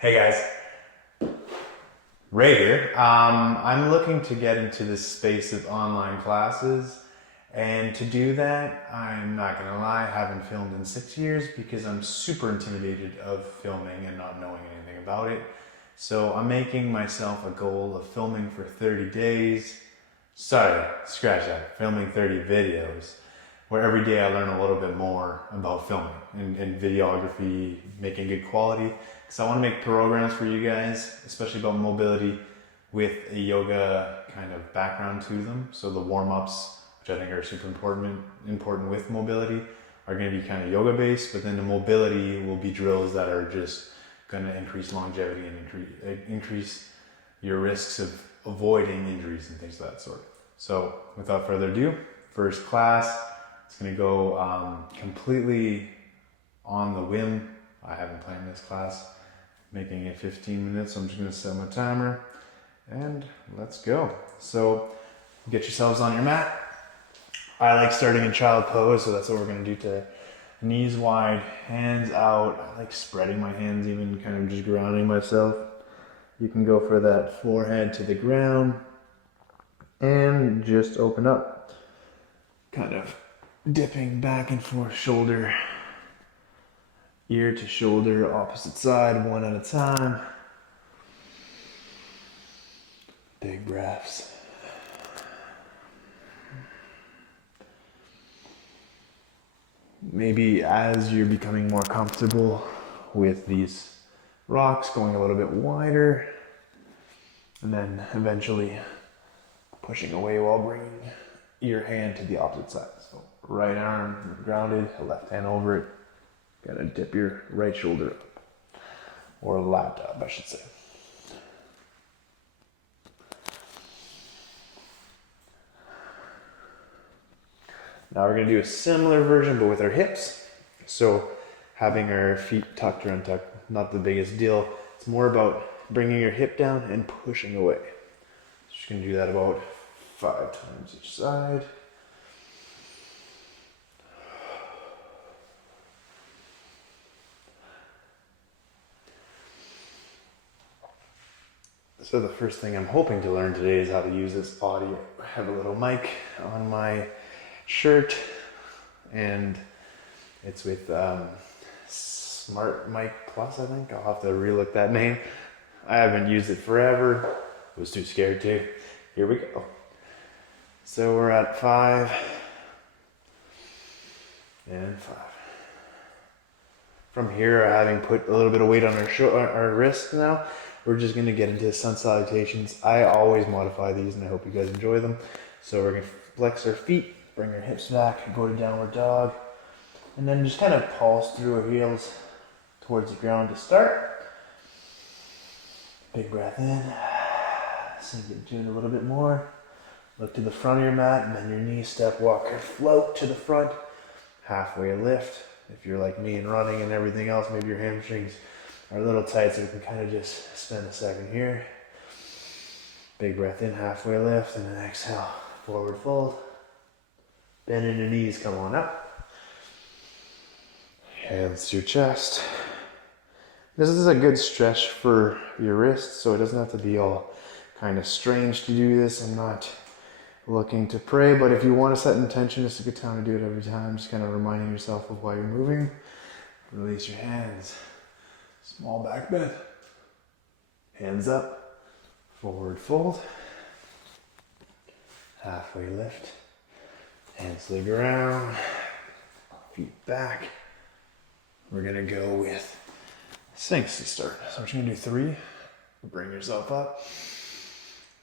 Hey guys, Ray here. I'm looking to get into this space of online classes, and to do that, I'm not gonna lie, I haven't filmed in 6 years because I'm super intimidated of filming and not knowing anything about it. So I'm making myself a goal of filming for 30 days. Sorry, scratch that. Filming 30 videos, where every day I learn a little bit more about filming and videography, making good quality. So I want to make programs for you guys, especially about mobility, with a yoga kind of background to them. So the warm-ups, which I think are super important with mobility, are going to be kind of yoga based, but then the mobility will be drills that are just going to increase longevity and increase your risks of avoiding injuries and things of that sort. So without further ado, first class, it's going to go completely on the whim. I haven't planned this class, making it 15 minutes, so I'm just going to set my timer and let's go. So get yourselves on your mat. I like starting in child pose, so that's what we're going to do to knees wide, hands out. I like spreading my hands, even kind of just grounding myself. You can go for that forehead to the ground and just open up, kind of dipping back and forth, shoulder, ear to shoulder, opposite side, one at a time. Big breaths. Maybe as you're becoming more comfortable with these rocks, going a little bit wider, and then eventually pushing away while bringing your hand to the opposite side. So right arm grounded, left hand over it. Gotta dip your right shoulder up, or laptop, I should say. Now we're gonna do a similar version, but with our hips. So having our feet tucked or untucked, not the biggest deal. It's more about bringing your hip down and pushing away. Just gonna do that about 5 times each side. So the first thing I'm hoping to learn today is how to use this audio. I have a little mic on my shirt, and it's with SmartMike Plus, I think. I'll have to relook that name. I haven't used it forever. I was too scared to. Here we go. So we're at 5 and 5. From here, having put a little bit of weight on our wrist now, we're just going to get into sun salutations. I always modify these, and I hope you guys enjoy them. So we're going to flex our feet, bring our hips back, go to downward dog, and then just kind of pulse through our heels towards the ground to start. Big breath in. Sink into it a little bit more. Look to the front of your mat, bend your knees, step, walker, float to the front. Halfway lift. If you're like me and running and everything else, maybe your hamstrings are a little tight, so we can kind of just spend a second here. Big breath in, halfway lift, and then exhale, forward fold. Bend in your knees, come on up. Hands to your chest. This is a good stretch for your wrists, so it doesn't have to be all kind of strange to do this. I'm not looking to pray, but if you want to set intention, it's a good time to do it every time. Just kind of reminding yourself of why you're moving. Release your hands. Small back bend. Hands up. Forward fold. Halfway lift. Hands to the ground. Feet back. We're going to go with sinks to start. So we're just going to do 3. Bring yourself up.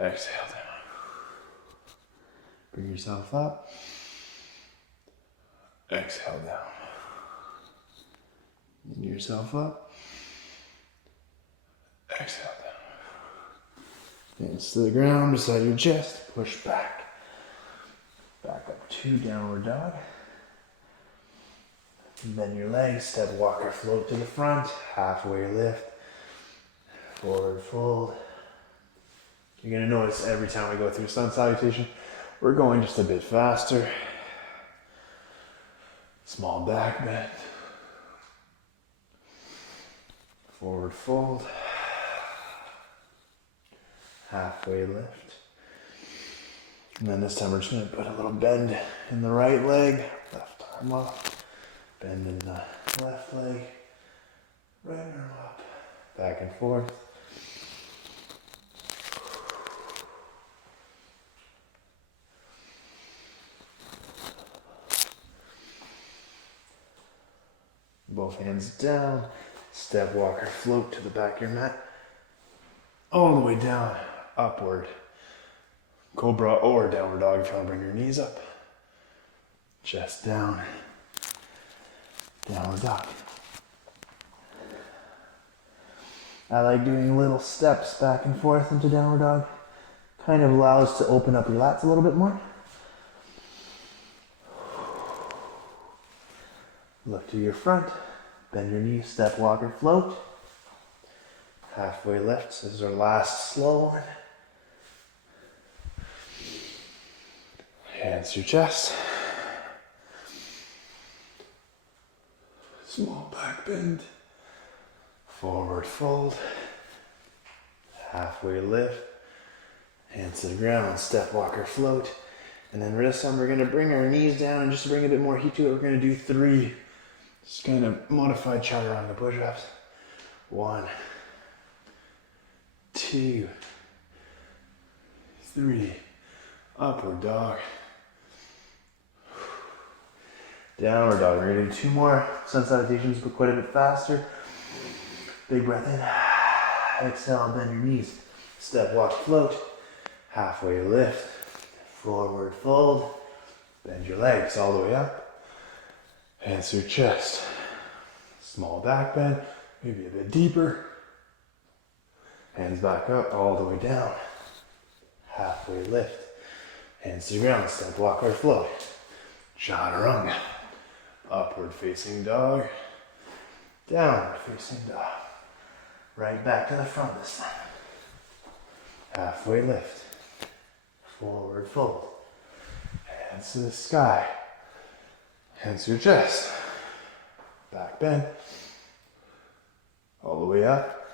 Exhale down. Bring yourself up. Exhale down. Bring yourself up. Exhale down. Hands to the ground beside your chest. Push back. Back up to downward dog. Bend your legs. Step, walker, float to the front. Halfway lift. Forward fold. You're going to notice every time we go through sun salutation, we're going just a bit faster. Small back bend. Forward fold. Halfway lift. And then this time we're just going to put a little bend in the right leg, left arm up, bend in the left leg, right arm up, back and forth. Both hands down, step walker float to the back of your mat, all the way down, upward. Cobra or downward dog if you want to bring your knees up. Chest down, downward dog. I like doing little steps back and forth into downward dog. Kind of allows to open up your lats a little bit more. Look to your front, bend your knees, step walker float. Halfway lift, this is our last slow one. Hands to your chest. Small back bend. Forward fold. Halfway lift. Hands to the ground, step walker float. And then this time we're going to bring our knees down, and just to bring a bit more heat to it, we're going to do 3 just kind of modified chaturanga push-ups. 1, 2, 3. Upward dog. Downward dog. We're going to do 2 more sun salutations, but quite a bit faster. Big breath in. Exhale, bend your knees. Step, walk, float. Halfway lift. Forward fold. Bend your legs all the way up. Hands to your chest. Small back bend. Maybe a bit deeper. Hands back up all the way down. Halfway lift. Hands to the ground. Step, walk, or float. Chaturanga. Upward facing dog, downward facing dog. Right back to the front this time. Halfway lift, forward fold. Hands to the sky. Hands to your chest. Back bend. All the way up.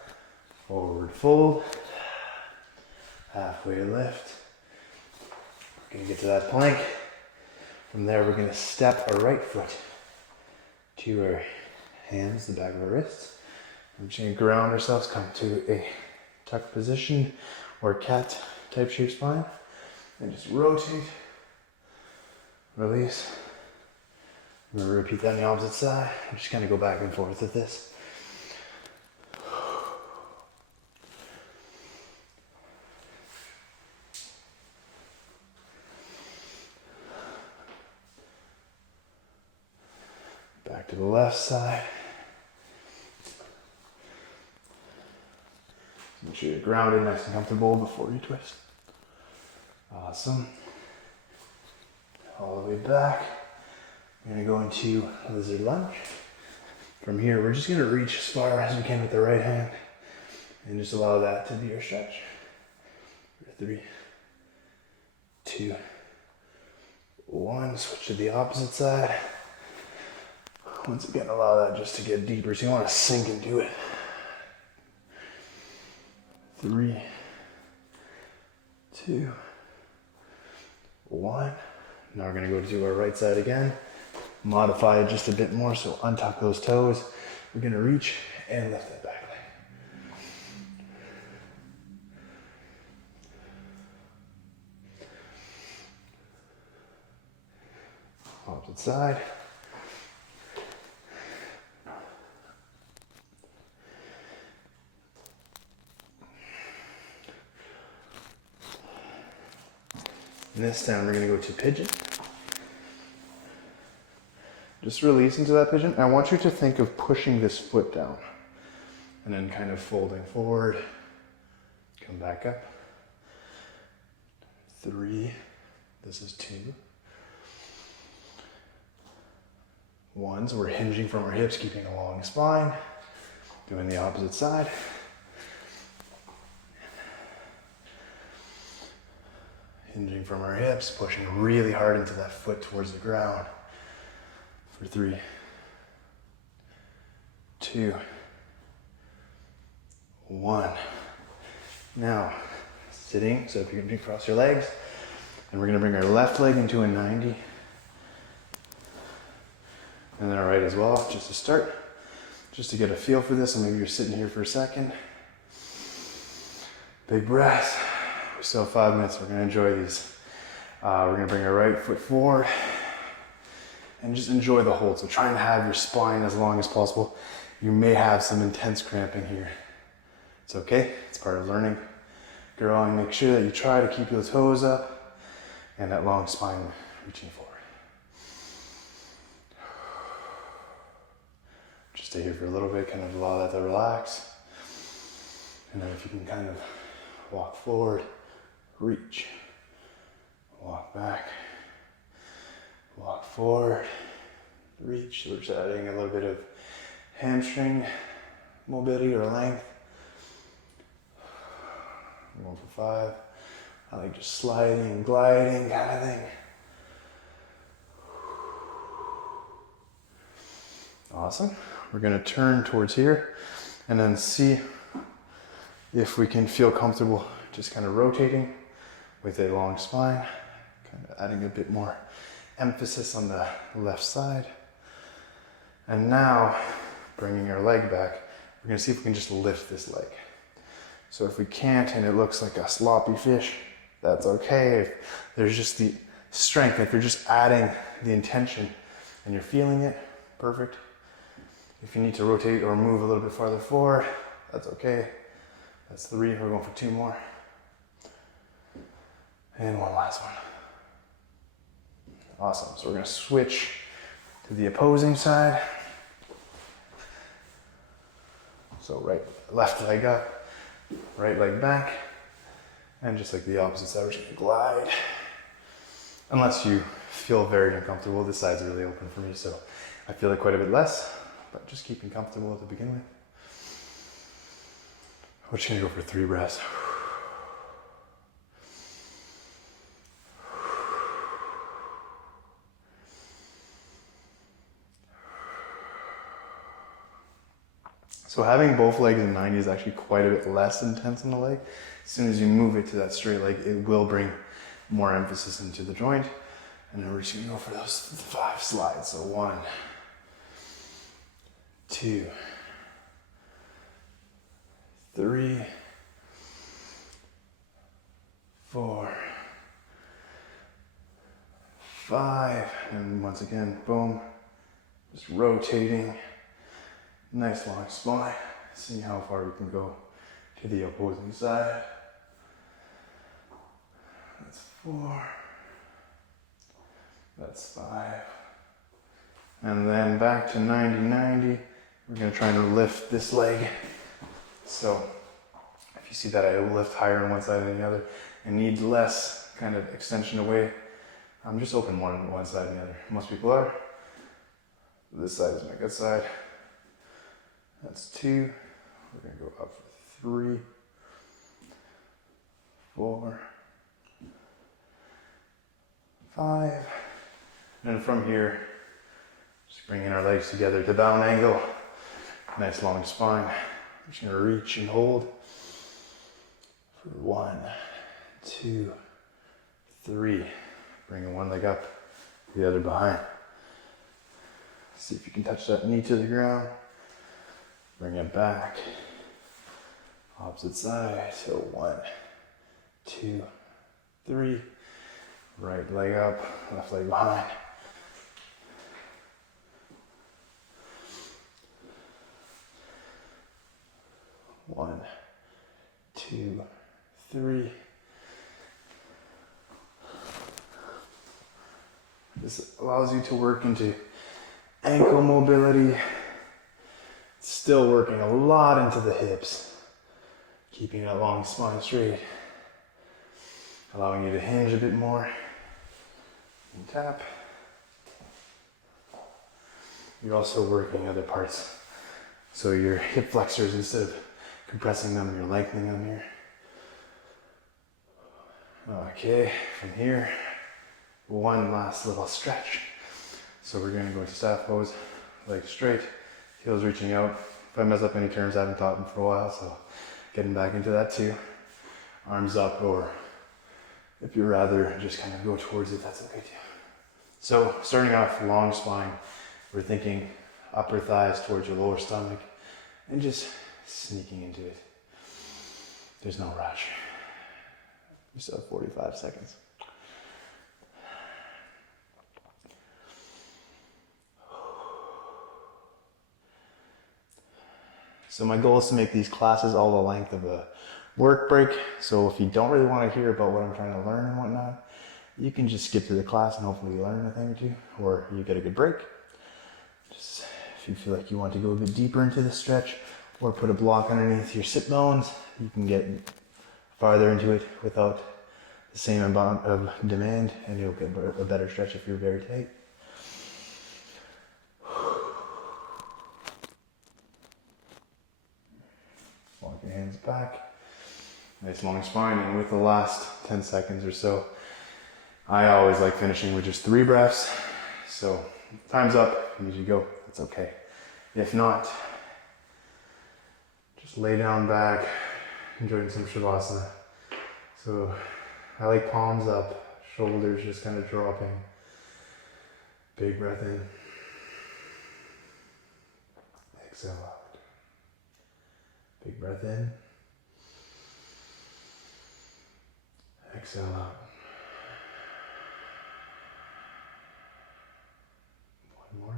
Forward fold. Halfway lift. We're going to get to that plank. From there, we're going to step our right foot to our hands, the back of our wrists. We're just going to ground ourselves, come to a tuck position or cat type shape spine. And just rotate, release. We're going to repeat that on the opposite side. Just kind of go back and forth with this. Back to the left side. Make sure you're grounded, nice and comfortable before you twist. Awesome. All the way back. We're going to go into lizard lunge. From here, we're just going to reach as far as we can with the right hand and just allow that to be your stretch. 3, 2, 1. Switch to the opposite side. Once again, allow that just to get deeper. So you want to sink into it. 3, 2, 1. Now we're going to go to our right side again. Modify it just a bit more. So untuck those toes. We're going to reach and lift that back leg. Opposite side. And this time we're going to go to pigeon. Just release into that pigeon. I want you to think of pushing this foot down and then kind of folding forward. Come back up. 3. This is 2. 1. So we're hinging from our hips, keeping a long spine. Doing the opposite side. Hinging from our hips, pushing really hard into that foot towards the ground. For 3, 2, 1. Now, sitting, so if you can cross your legs, and we're gonna bring our left leg into a 90. And then our right as well, just to start, just to get a feel for this. And maybe you're sitting here for a second. Big breath. We still have 5 minutes, we're gonna enjoy these. We're gonna bring our right foot forward and just enjoy the hold. So try and have your spine as long as possible. You may have some intense cramping here. It's okay, it's part of learning, growing. Make sure that you try to keep your toes up and that long spine reaching forward. Just stay here for a little bit, kind of allow that to relax. And then if you can kind of walk forward, reach, walk back, walk forward, reach. So we're just adding a little bit of hamstring mobility or length. I'm going for 5. I like just sliding and gliding kind of thing. Awesome. We're going to turn towards here and then see if we can feel comfortable just kind of rotating with a long spine, kind of adding a bit more emphasis on the left side. And now bringing our leg back, we're going to see if we can just lift this leg. So if we can't and it looks like a sloppy fish, that's okay. If there's just the strength, if you're just adding the intention and you're feeling it, perfect. If you need to rotate or move a little bit farther forward, that's okay. That's 3, we're going for 2 more. And one last one. Awesome, so we're gonna switch to the opposing side. So left leg up, right leg back, and just like the opposite side, we're just gonna glide. Unless you feel very uncomfortable, this side's really open for me, so I feel it quite a bit less, but just keeping comfortable to begin with. We're just gonna go for 3 breaths. So having both legs in 90 is actually quite a bit less intense on the leg. As soon as you move it to that straight leg, it will bring more emphasis into the joint. And then we're just gonna go for those 5 slides. So 1, 2, 3, 4, 5, and once again, boom, just rotating, nice long spine, seeing how far we can go to the opposing side. That's 4, that's 5, and then back to 90-90. We're gonna try and lift this leg. So if you see that I lift higher on one side than the other and need less kind of extension away, I'm just open one side and the other. Most people are. This side is my good side. That's 2. We're gonna go up for 3, 4, 5. And then from here, just bringing our legs together to bound angle. Nice long spine. I'm just gonna reach and hold for 1, 2, 3. Bringing one leg up, the other behind. See if you can touch that knee to the ground. Bring it back. Opposite side. So 1, 2, 3. Right leg up, left leg behind. One, 2, 3. This allows you to work into ankle mobility. It's still working a lot into the hips, keeping that long spine straight, allowing you to hinge a bit more and tap. You're also working other parts. So your hip flexors, instead of compressing them, you're lengthening them here. Okay, from here, one last little stretch. So we're gonna go into staff pose, legs straight, heels reaching out. If I mess up any terms, I haven't taught them for a while, so getting back into that too. Arms up, or if you'd rather just kind of go towards it, that's okay too. So starting off long spine, we're thinking upper thighs towards your lower stomach and just sneaking into it. There's no rush. We still have 45 seconds. So my goal is to make these classes all the length of a work break. So if you don't really want to hear about what I'm trying to learn and whatnot, you can just skip to the class and hopefully learn a thing or two, or you get a good break. Just if you feel like you want to go a bit deeper into the stretch or put a block underneath your sit bones, you can get farther into it without the same amount of demand, and you'll get a better stretch if you're very tight. Walk your hands back. Nice long spine, and with the last 10 seconds or so, I always like finishing with just 3 breaths. So time's up, you need to go, that's okay. If not, just lay down back, enjoying some Shavasana. So I like palms up, shoulders just kind of dropping. Big breath in. Exhale out. Big breath in. Exhale out. One more.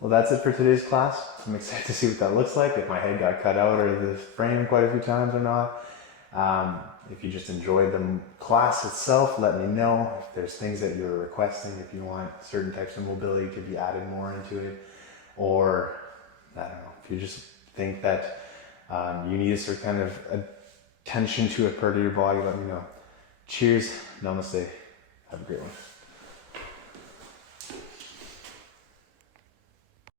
Well, that's it for today's class. I'm excited to see what that looks like, if my head got cut out or the frame quite a few times or not. If you just enjoyed the class itself, let me know. If there's things that you're requesting, if you want certain types of mobility to be added more into it, or I don't know, if you just think that you need a certain kind of attention to a part of your body, let me know. Cheers, namaste, have a great one.